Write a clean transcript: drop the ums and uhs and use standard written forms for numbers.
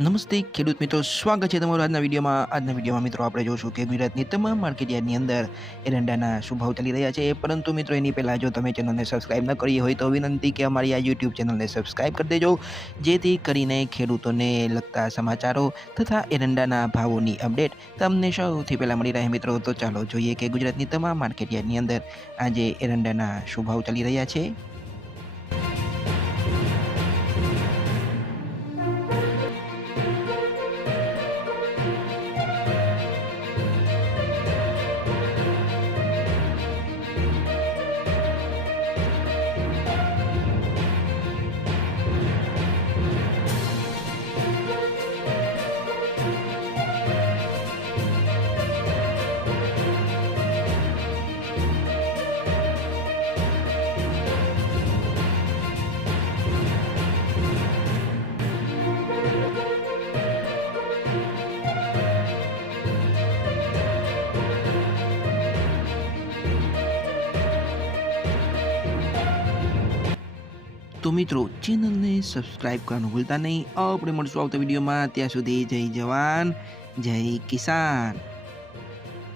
નમસ્તે ખેડૂત મિત્રો, સ્વાગત છે તમારું આજના વિડીયોમાં મિત્રો આપણે જોશું કે ગુજરાતની તમામ માર્કેટ યાર્ડની અંદર એરંડાના શું ભાવ ચાલી રહ્યા છે. પરંતુ મિત્રો એની પહેલાં જો તમે ચેનલને સબસ્ક્રાઇબ ન કરી હોય તો વિનંતી કે અમારી આ યુટ્યુબ ચેનલને સબસ્ક્રાઇબ કરી દેજો, જેથી કરીને ખેડૂતોને લગતા સમાચારો તથા એરંડાના ભાવોની અપડેટ તમને સૌથી પહેલાં મળી રહે મિત્રો. તો ચાલો જોઈએ કે ગુજરાતની તમામ માર્કેટ યાર્ડની અંદર આજે એરંડાના શું ભાવ ચાલી રહ્યા છે. તો મિત્રો ચેનલને સબસ્ક્રાઇબ કરવાનું ભૂલતા નહીં. આપણે મળશું આવતા વિડીયોમાં. ત્યાં સુધી જય જવાન જય કિસાન.